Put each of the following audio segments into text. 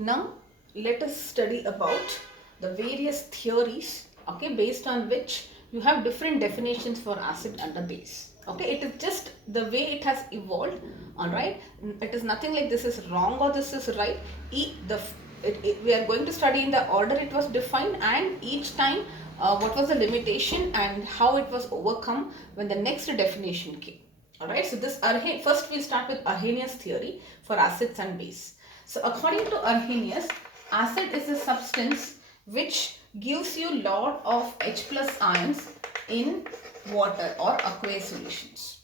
Now let us study about the various theories, okay, based on which you have different definitions for acid and the base. Okay, it is just the way it has evolved. All right, it is nothing like this is wrong or this is right. We are going to study in the order it was defined, and each time what was the limitation and how it was overcome when the next definition came. Alright, so first we'll start with Arrhenius theory for acids and base. So according to Arrhenius, acid is a substance which gives you lot of H plus ions in water or aqueous solutions.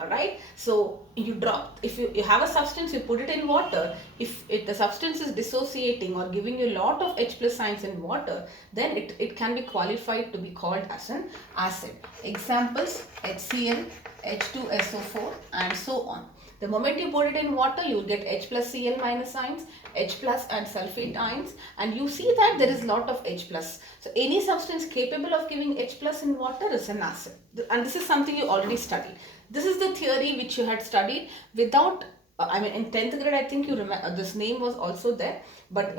Alright, so if you have a substance, you put it in water. If the substance is dissociating or giving you a lot of H plus ions in water, then it can be qualified to be called as an acid. Examples: HCl, H2SO4 and so on. The moment you put it in water, you will get H plus Cl minus ions, H plus and sulfate ions, and you see that there is lot of H plus. So any substance capable of giving H plus in water is an acid. And this is something you already studied. This is the theory which you had studied without, in 10th grade, I think you remember this name was also there. But in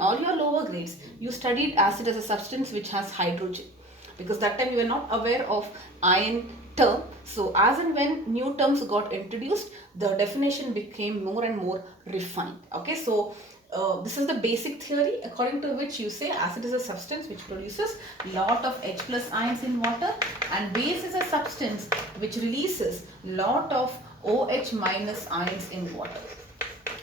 all your lower grades, you studied acid as a substance which has hydrogen, because that time you were not aware of ion term. So as and when new terms got introduced, the definition became more and more refined. Okay, so this is the basic theory according to which you say acid is a substance which produces lot of H plus ions in water, and base is a substance which releases lot of OH minus ions in water.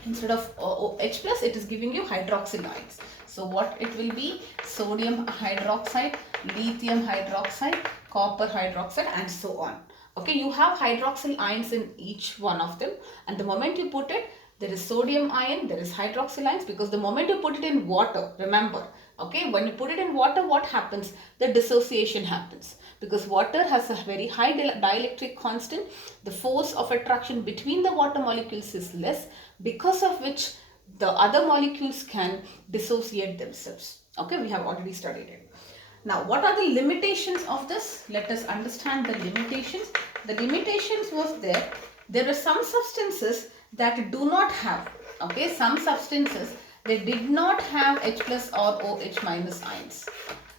Instead of H plus, it is giving you hydroxyl ions. So what it will be? Sodium hydroxide, lithium hydroxide, copper hydroxide and so on. Okay, you have hydroxyl ions in each one of them, and the moment you put it, there is sodium ion, there is hydroxyl ions, because the moment you put it in water, remember, okay, when you put it in water, what happens? The dissociation happens. Because water has a very high dielectric constant, the force of attraction between the water molecules is less, because of which the other molecules can dissociate themselves. Okay, we have already studied it. Now, what are the limitations of this? Let us understand the limitations. The limitations was there are some substances that do not have, okay, some substances they did not have H plus or OH minus ions.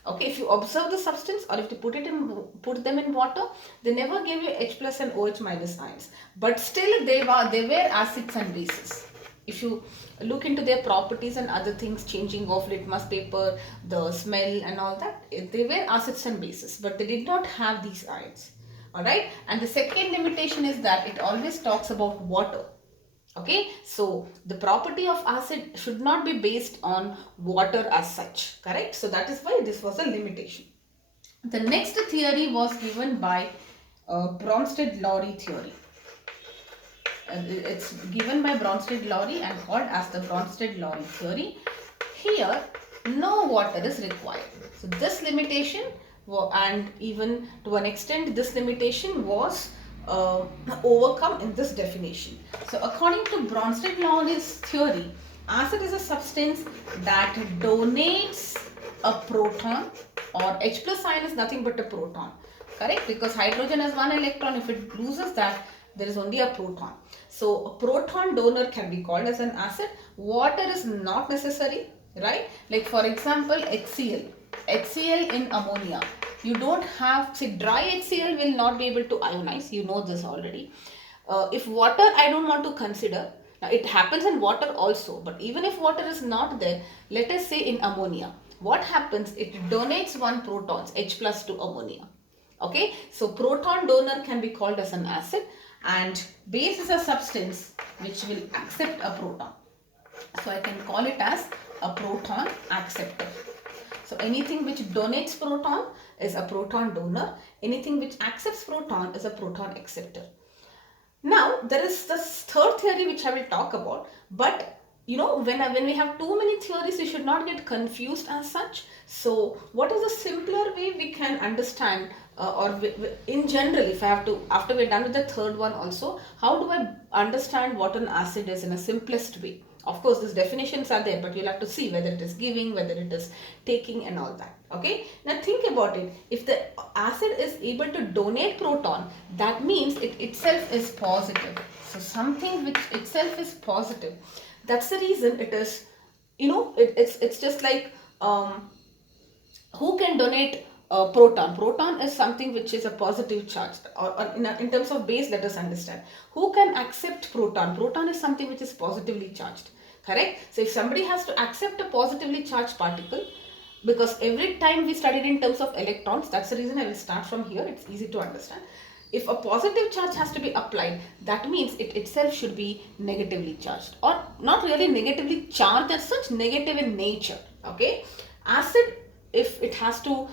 Okay, if you observe the substance or if you put them in water, they never gave you H plus and OH minus ions, but still they were acids and bases. If you look into their properties and other things, changing of litmus paper, the smell and all that, they were acids and bases, but they did not have these ions. Alright, and the second limitation is that it always talks about water. Okay, so the property of acid should not be based on water as such, correct? So that is why this was a limitation. The next theory was given by Bronsted-Lowry theory. It's given by Bronsted-Lowry and called as the Bronsted-Lowry theory. Here, no water is required. So this limitation, and even to an extent this limitation was overcome in this definition. So according to Bronsted-Lowry's theory, acid is a substance that donates a proton, or H plus ion is nothing but a proton, correct? Because hydrogen has one electron. If it loses that, there is only a proton. So a proton donor can be called as an acid. Water is not necessary, right? Like for example, HCl in ammonia. You don't have, see, dry HCl will not be able to ionize. You know this already. If water I don't want to consider, now it happens in water also, but even if water is not there, let us say in ammonia, what happens? It donates one protons, H plus to ammonia. Okay, so proton donor can be called as an acid, and base is a substance which will accept a proton. So I can call it as a proton acceptor. So anything which donates proton is a proton donor. Anything which accepts proton is a proton acceptor. Now there is this third theory which I will talk about, but you know, when we have too many theories, we should not get confused as such. So what is a simpler way we can understand, in general, if I have to, after we're done with the third one also, how do I understand what an acid is in a simplest way? Of course, these definitions are there, but you'll have to see whether it is giving, whether it is taking and all that. Okay. Now think about it. If the acid is able to donate proton, that means it itself is positive. So something which itself is positive. That's the reason it is it's just like, who can donate a proton? Proton is something which is a positive charge, or in terms of base, let us understand. Who can accept proton? Proton is something which is positively charged, correct? So if somebody has to accept a positively charged particle, because every time we studied in terms of electrons, that's the reason I will start from here, it's easy to understand. If a positive charge has to be applied, that means it itself should be negatively charged, or not really negatively charged as such, negative in nature. Okay, acid, if it has to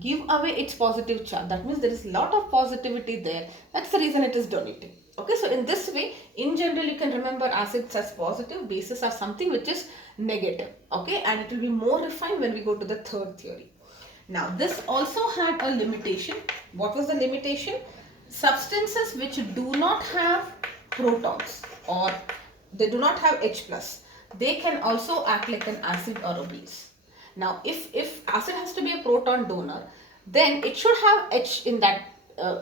give away its positive charge, that means there is a lot of positivity there, that's the reason it is donating. Okay, so in this way, in general, you can remember acids as positive, bases are something which is negative. Okay, and it will be more refined when we go to the third theory. Now, this also had a limitation. What was the limitation? Substances which do not have protons, or they do not have H plus, they can also act like an acid or a base. Now, if acid has to be a proton donor, then it should have H in that,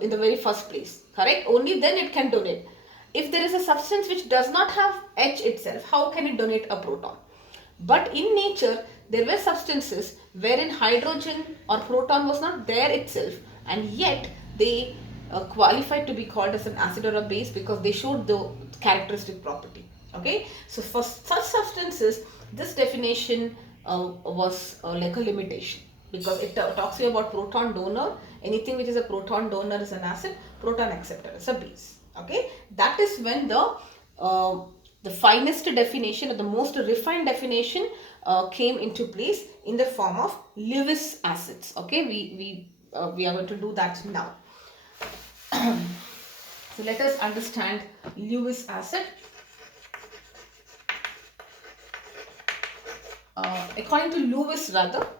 in the very first place, correct? Only then it can donate. If there is a substance which does not have H itself, how can it donate a proton? But in nature, there were substances wherein hydrogen or proton was not there itself, and yet they qualified to be called as an acid or a base because they showed the characteristic property. Okay, so for such substances, this definition was like a limitation, because it talks you about proton donor. Anything which is a proton donor is an acid, proton acceptor is a base. Okay, that is when the finest definition, or the most refined definition, came into place in the form of Lewis acids. Okay, we are going to do that now. So let us understand Lewis acid. According to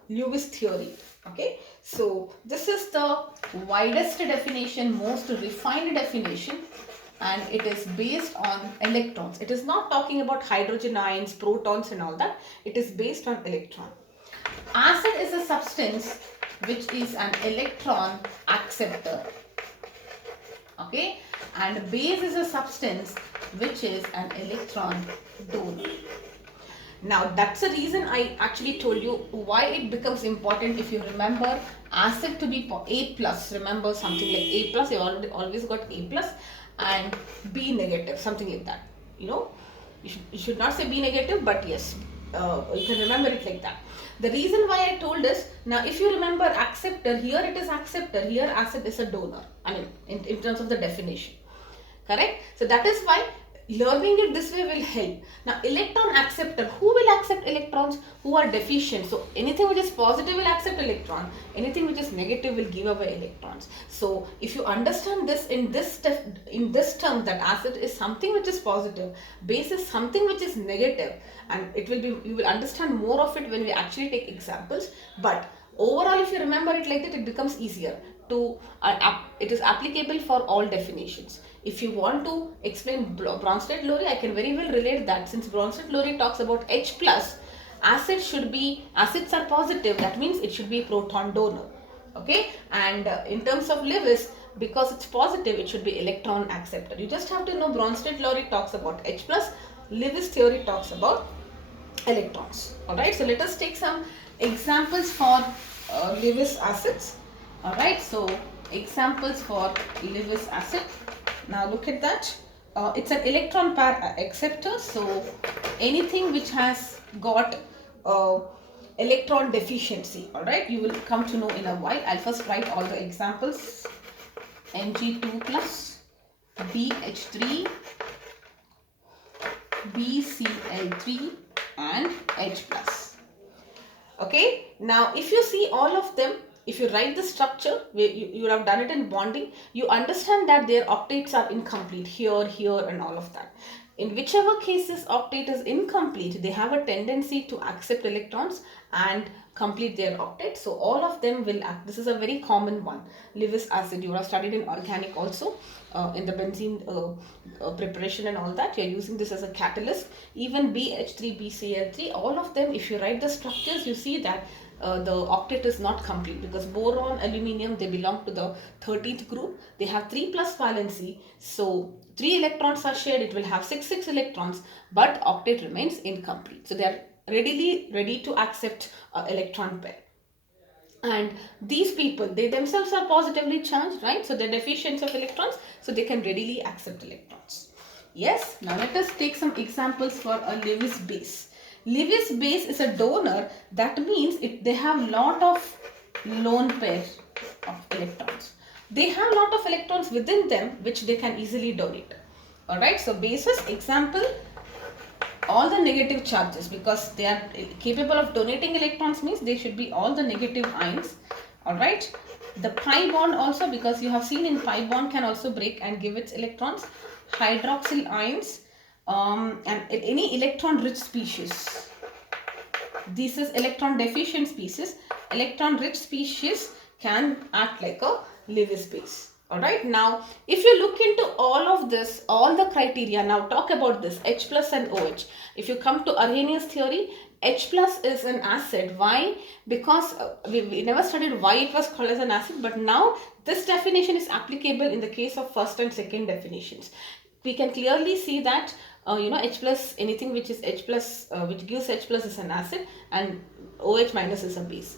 Lewis theory. Okay, so this is the widest definition, most refined definition, and it is based on electrons. It is not talking about hydrogen ions, protons and all that. It is based on electron. Acid is a substance which is an electron acceptor. Okay, and base is a substance which is an electron donor. Now, that's the reason I actually told you why it becomes important. If you remember acid to be A plus, remember something like A plus, you always got A plus, and B negative, something like that. You should not say B negative, but yes, you can remember it like that. The reason why I told is, now if you remember acceptor, here it is acceptor, here acid is a donor. I mean, in terms of the definition. Correct? So that is why learning it this way will help. Now, electron acceptor, who will accept electrons? Who are deficient. So anything which is positive will accept electron, anything which is negative will give away electrons. So if you understand this in this term, that acid is something which is positive, base is something which is negative, and you will understand more of it when we actually take examples. But overall, if you remember it like that, it becomes easier to it is applicable for all definitions. If you want to explain Bronsted-Lowry, I can very well relate that. Since Bronsted-Lowry talks about H plus, acids are positive, that means it should be a proton donor. Okay, and in terms of Lewis, because it's positive, it should be electron acceptor. You just have to know Bronsted-Lowry talks about H plus, Lewis theory talks about electrons. Alright, so let us take some examples for Lewis acids. Alright, so examples for Lewis acid. Now look at that. It's an electron pair acceptor. So anything which has got electron deficiency. Alright, you will come to know in a while. I'll first write all the examples. Mg2 plus, BH3, BCl3 and H plus. Okay, now if you see all of them, if you write the structure, you have done it in bonding, you understand that their octates are incomplete here, here and all of that. In whichever cases octate is incomplete, they have a tendency to accept electrons and complete their octet. So all of them will act. This is a very common one. Lewis acid, you have studied in organic also, in the benzene preparation and all that. You are using this as a catalyst. Even BH3, BCl3, all of them, if you write the structures, you see that the octet is not complete, because boron, aluminium, they belong to the 13th group. They have 3 plus valency. So 3 electrons are shared, it will have 6 electrons, but octet remains incomplete. So they are ready to accept electron pair. And these people, they themselves are positively charged, right? So they're deficient of electrons, so they can readily accept electrons. Yes, now let us take some examples for a Lewis base. Lewis base is a donor. That means they have lot of lone pair of electrons. They have lot of electrons within them which they can easily donate. Alright, so bases, example, all the negative charges, because they are capable of donating electrons, means they should be all the negative ions. Alright, the pi bond also, because you have seen in pi bond can also break and give its electrons. Hydroxyl ions, and any electron rich species. This is electron deficient species. Electron rich species can act like a Lewis base. Alright, now if you look into all of this, all the criteria, now talk about this H plus and OH. If you come to Arrhenius theory, H plus is an acid. Why? Because we never studied why it was called as an acid, but now this definition is applicable in the case of first and second definitions. We can clearly see that H plus, anything which is H plus, which gives H plus is an acid, and OH minus is a base.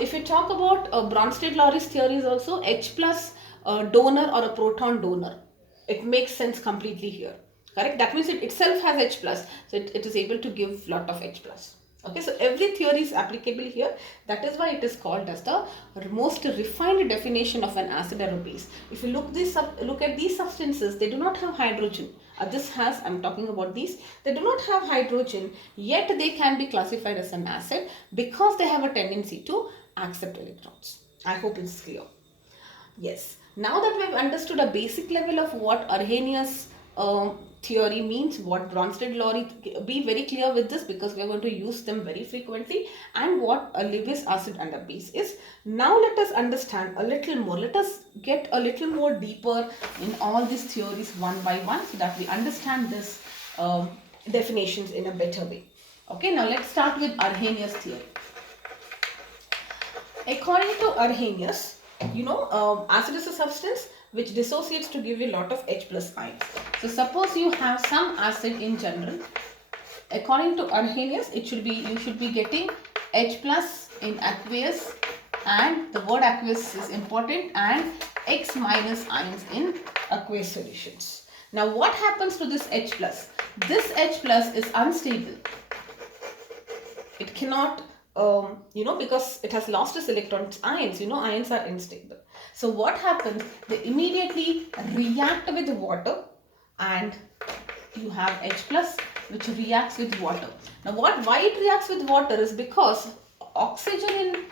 If you talk about Bronsted-Lowry's theories also, H plus donor or a proton donor, it makes sense completely here. Correct? That means it itself has H plus, so it is able to give lot of H plus. Okay, so every theory is applicable here. That is why it is called as the most refined definition of an acid or a base. If you look at these substances, they do not have hydrogen. I'm talking about these. They do not have hydrogen, yet they can be classified as an acid because they have a tendency to accept electrons. I hope it's clear. Yes. Now that we've understood a basic level of what Arrhenius theory means, what Bronsted-Lowry, be very clear with this because we are going to use them very frequently, and what a Lewis acid and a base is. Now let us understand a little more. Let us get a little more deeper in all these theories one by one so that we understand this definitions in a better way. Okay, now let's start with Arrhenius theory. According to Arrhenius, acid is a substance which dissociates to give you a lot of H plus ions. So suppose you have some acid in general. According to Arrhenius, you should be getting H plus in aqueous, and the word aqueous is important, and X minus ions in aqueous solutions. Now what happens to this H plus? This H plus is unstable. It cannot because it has lost its electrons, ions, ions are unstable. So what happens? They immediately react with water, and you have H plus which reacts with water. Now why it reacts with water is because oxygen in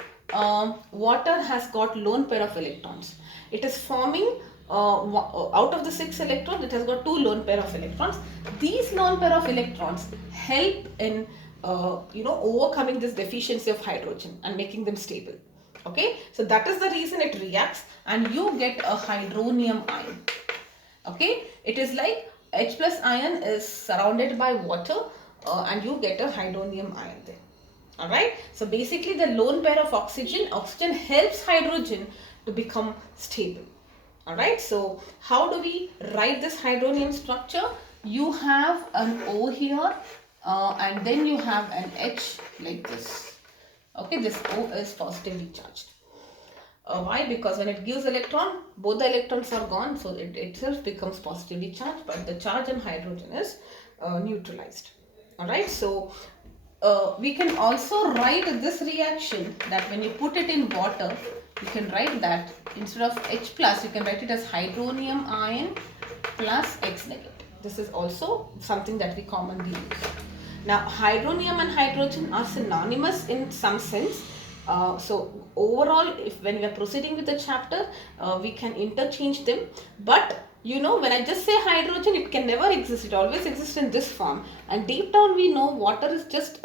water has got lone pair of electrons. It is forming out of the 6 electrons, it has got 2 lone pair of electrons. These lone pair of electrons help in overcoming this deficiency of hydrogen and making them stable. Okay, so that is the reason it reacts, and you get a hydronium ion. Okay, it is like H plus ion is surrounded by water, and you get a hydronium ion there. Alright, so basically the lone pair of oxygen helps hydrogen to become stable. Alright, so how do we write this hydronium structure? You have an O here, and then you have an H like this. Okay, this O is positively charged. Why? Because when it gives electron, both the electrons are gone, so it itself becomes positively charged, but the charge on hydrogen is neutralized. Alright, so we can also write this reaction that when you put it in water, you can write that instead of H plus, you can write it as hydronium ion plus X negative. This is also something that we commonly use. Now, hydronium and hydrogen are synonymous in some sense. So overall, when we are proceeding with the chapter, we can interchange them. But when I just say hydrogen, it can never exist. It always exists in this form. And deep down, we know water is just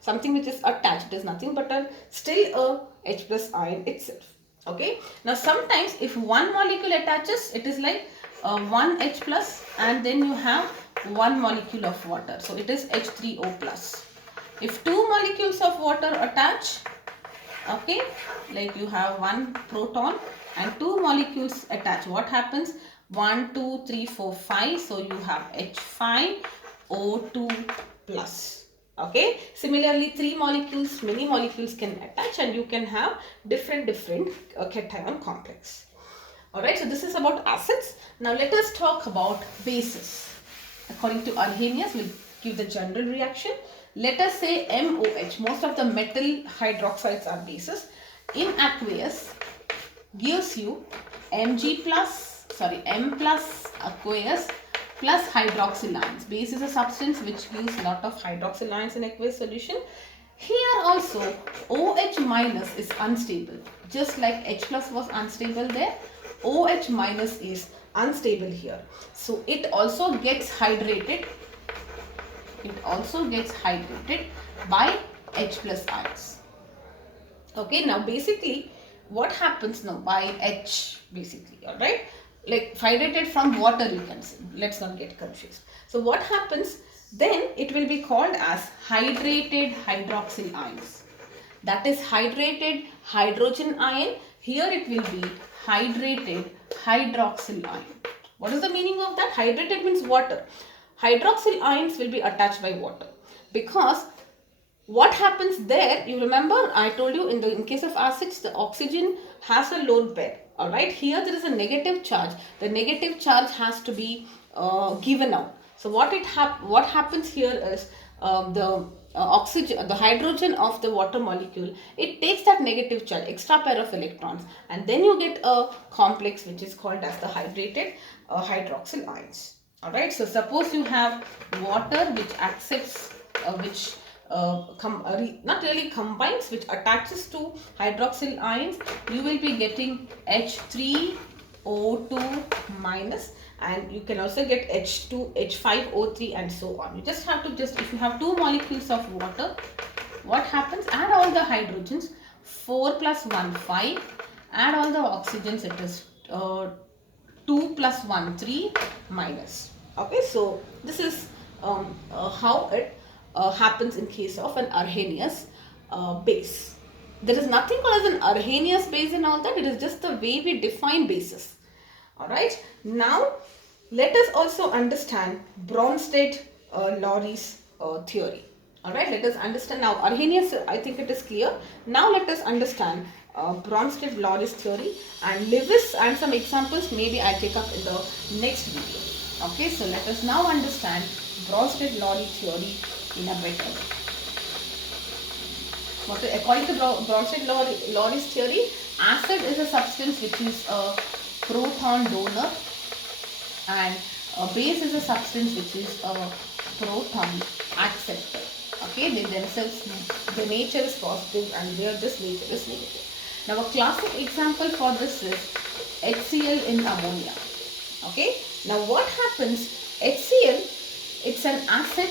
something which is attached. It is nothing but still a H plus ion itself. Okay. Now, sometimes if one molecule attaches, it is like 1 H plus, and then you have one molecule of water. So it is H3O plus. If 2 molecules of water attach, Okay, like you have one proton and two molecules attached. What happens? 1, 2, 3, 4, 5. So you have H5O2 plus. Okay, similarly three molecules, many molecules can attach and you can have different cation complex. Alright, so this is about acids. Now let us talk about bases. According to Arrhenius, we'll give the general reaction. Let us say MOH, most of the metal hydroxides are bases. In aqueous, gives you M plus aqueous plus hydroxyl ions. Base is a substance which gives a lot of hydroxyl ions in aqueous solution. Here also OH minus is unstable. Just like H plus was unstable there, OH minus is unstable here. So it also gets hydrated. It also gets hydrated by H plus ions. Okay, now basically what happens now by H basically, alright? Like hydrated from water you can say. Let's not get confused. So what happens then, it will be called as hydrated hydroxyl ions. That is hydrated hydrogen ion. Here it will be hydrated hydroxyl ion. What is the meaning of that? Hydrated means water. Hydroxyl ions will be attached by water because what happens there, you remember I told you in case of acids the oxygen has a lone pair. Alright, here there is a negative charge. The negative charge has to be given out. So what happens here is the hydrogen of the water molecule, it takes that negative charge, extra pair of electrons, and then you get a complex which is called as the hydrated hydroxyl ions. Alright, so suppose you have water which accepts, not really combines, which attaches to hydroxyl ions, you will be getting H3O2 minus, and you can also get H5O3 and so on. You just have to if you have two molecules of water, what happens? Add all the hydrogens, 4 plus 1, 5. Add all the oxygens, it is 2 plus 1, 3 minus. Okay, so this is how it happens in case of an Arrhenius base. There is nothing called as an Arrhenius base and all that. It is just the way we define bases. Alright, now let us also understand Bronsted-Lowry's theory. Alright, let us understand now Arrhenius, I think it is clear. Now let us understand Bronsted-Lowry's theory, and Lewis and some examples maybe I take up in the next video. Okay, so let us now understand Bronsted-Lowry theory in a better way. According to Bronsted-Lowry's theory, acid is a substance which is a proton donor, and a base is a substance which is a proton acceptor. Okay, they themselves, the nature is positive and this nature is negative. Now a classic example for this is HCl in ammonia. Okay, now what happens? HCl, it's an acid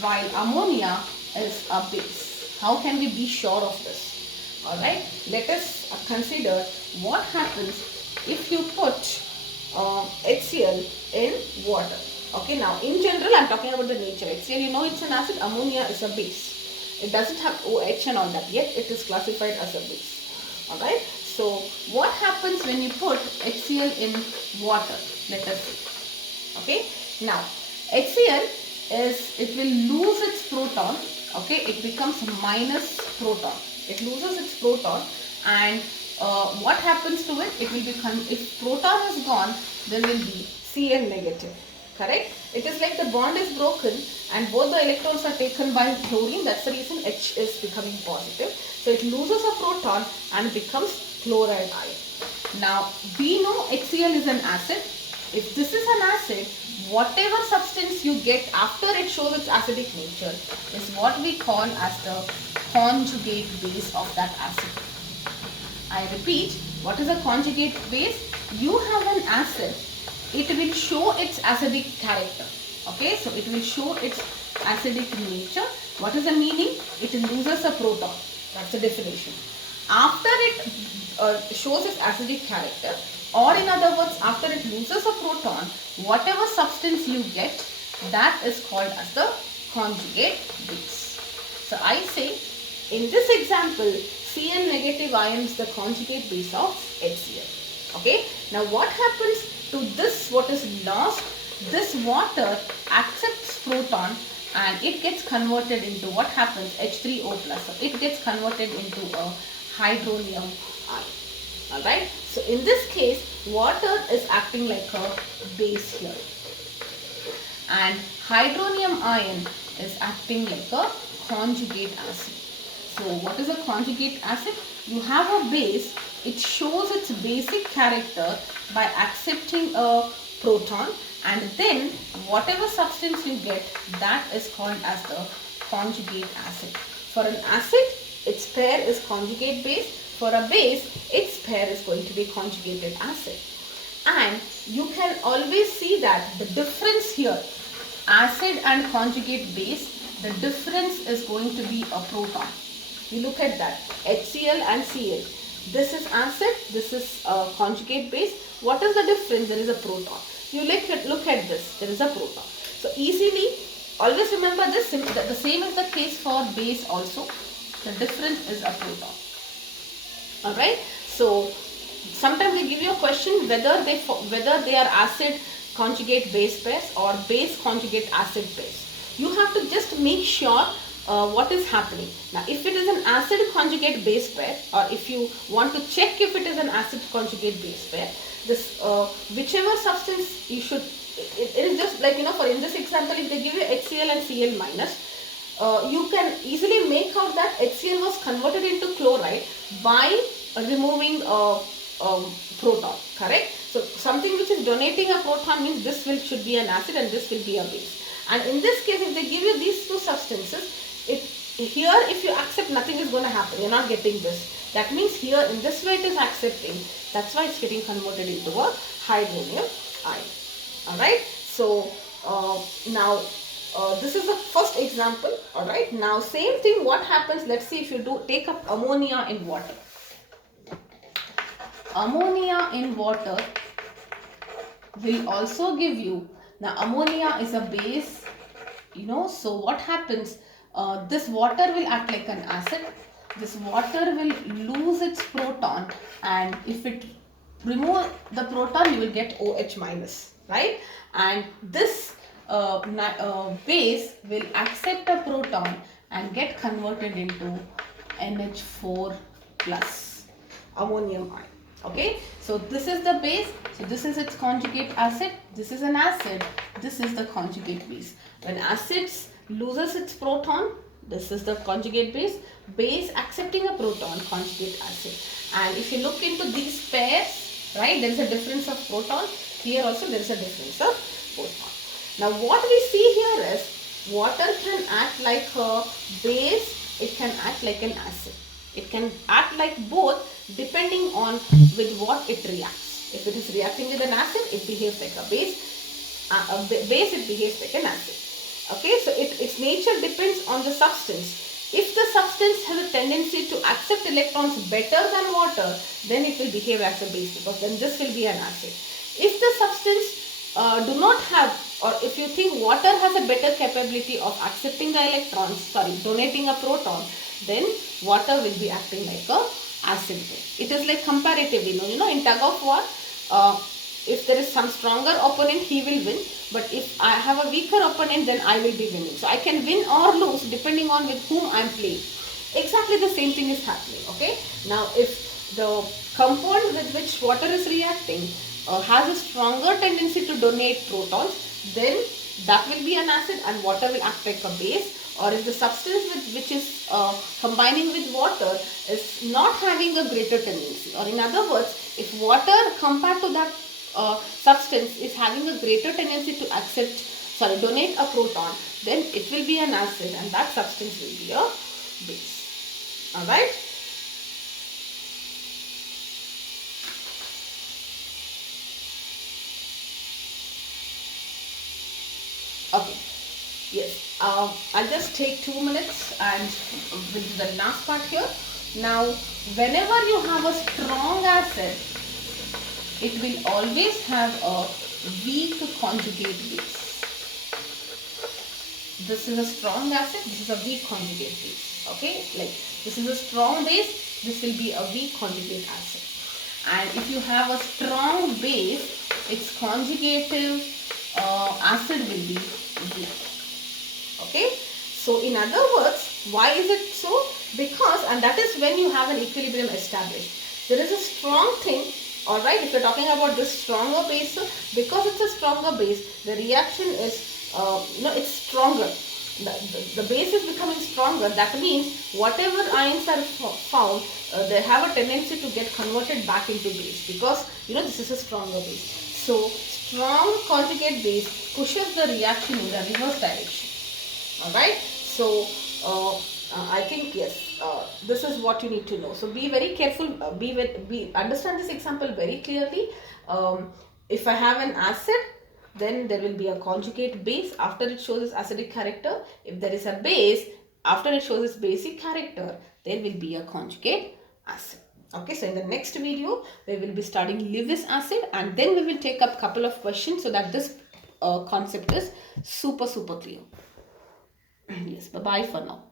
while ammonia is a base. How can we be sure of this? Alright, let us consider what happens if you put HCl in water. Okay, now in general I am talking about the nature. HCl, you know, it's an acid, ammonia is a base. It doesn't have OH and all that, yet it is classified as a base. Alright, so what happens when you put HCl in water? Let us see. Okay, now HCl it will lose its proton. Okay, it becomes minus proton. It loses its proton, and what happens to it? It will become, if proton is gone, there will be Cl negative. Correct? It is like the bond is broken and both the electrons are taken by chlorine. That's the reason H is becoming positive. So it loses a proton and becomes chloride ion. Now we know HCl is an acid. If this is an acid, whatever substance you get after it shows its acidic nature is what we call as the conjugate base of that acid. I repeat, what is a conjugate base? You have an acid, it will show its acidic character. Okay, so it will show its acidic nature. What is the meaning? It loses a proton. That's the definition. After it shows its acidic character, or in other words, after it loses a proton, whatever substance you get, that is called as the conjugate base. So I say, in this example, Cl negative ion is the conjugate base of HCl. Okay. Now what happens to this, what is lost? This water accepts proton and it gets converted into what happens? H3O plus. So it gets converted into a hydronium ion. Alright. So in this case, water is acting like a base here. And hydronium ion is acting like a conjugate acid. So what is a conjugate acid? You have a base, it shows its basic character by accepting a proton, and then whatever substance you get, that is called as the conjugate acid. For an acid, its pair is conjugate base. For a base, its pair is going to be conjugated acid. And you can always see that the difference here, acid and conjugate base, the difference is going to be a proton. You look at that, HCl and Cl. This is acid, this is conjugate base. What is the difference? There is a proton. You look at this, there is a proton. So easily, always remember this, the same is the case for base also. The difference is a proton. Alright, so sometimes they give you a question whether they are acid conjugate base pairs or base conjugate acid pairs. You have to just make sure what is happening. Now if it is an acid conjugate base pair, or if you want to check if it is an acid conjugate base pair, this whichever substance you should, it is just like, for in this example, if they give you HCl and Cl minus, you can easily make out that HCl was converted into chloride by removing proton, correct? So something which is donating a proton means this should be an acid and this will be a base. And in this case, if they give you these two substances, here if you accept, nothing is going to happen. You're not getting this. That means here in this way it is accepting. That's why it's getting converted into a hydronium ion. Alright. So now this is the first example. Alright. Now same thing, what happens? Let's see if you take up ammonia in water. Ammonia in water will also give you, now ammonia is a base, so what happens, this water will act like an acid. This water will lose its proton, and if it remove the proton, you will get OH minus, right? And this base will accept a proton and get converted into NH4 plus ammonium ion. Okay, so this is the base, so this is its conjugate acid, this is an acid, this is the conjugate base. When acids loses its proton, this is the conjugate base accepting a proton, conjugate acid. And if you look into these pairs, right, there is a difference of proton, here also there is a difference of proton. Now what we see here is, water can act like a base, it can act like an acid. It can act like both depending on with what it reacts. If it is reacting with an acid, it behaves like a base. Base, it behaves like an acid. Okay, so its nature depends on the substance. If the substance has a tendency to accept electrons better than water, then it will behave as a base, because then this will be an acid. If the substance do not have, or if you think water has a better capability of accepting the electrons, donating a proton, then water will be acting like a acid. It is like comparatively, in tug of war, if there is some stronger opponent, he will win. But if I have a weaker opponent, then I will be winning. So I can win or lose depending on with whom I am playing. Exactly the same thing is happening. Okay. Now if the compound with which water is reacting has a stronger tendency to donate protons, then that will be an acid and water will act like a base. Or if the substance which is combining with water is not having a greater tendency, or in other words, if water compared to that substance is having a greater tendency to donate a proton, then it will be an acid and that substance will be a base. Alright. Okay. Yes. I'll just take 2 minutes and with the last part here. Now, whenever you have a strong acid, it will always have a weak conjugate base. This is a strong acid, this is a weak conjugate base. Okay, like this is a strong base, this will be a weak conjugate acid. And if you have a strong base, its conjugative acid will be weak. Okay, so in other words, why is it so? Because, and that is when you have an equilibrium established. There is a strong thing, alright, if you're talking about this stronger base, because it's a stronger base, the reaction is, it's stronger. The base is becoming stronger. That means whatever ions are found, they have a tendency to get converted back into base, because this is a stronger base. So strong conjugate base pushes the reaction in the reverse direction. Alright, so I think yes, this is what you need to know. So be very careful, understand this example very clearly. If I have an acid, then there will be a conjugate base after it shows its acidic character. If there is a base, after it shows its basic character, there will be a conjugate acid. Okay, so in the next video, we will be studying Lewis acid, and then we will take up a couple of questions so that this concept is super clear. Yes, bye-bye for now.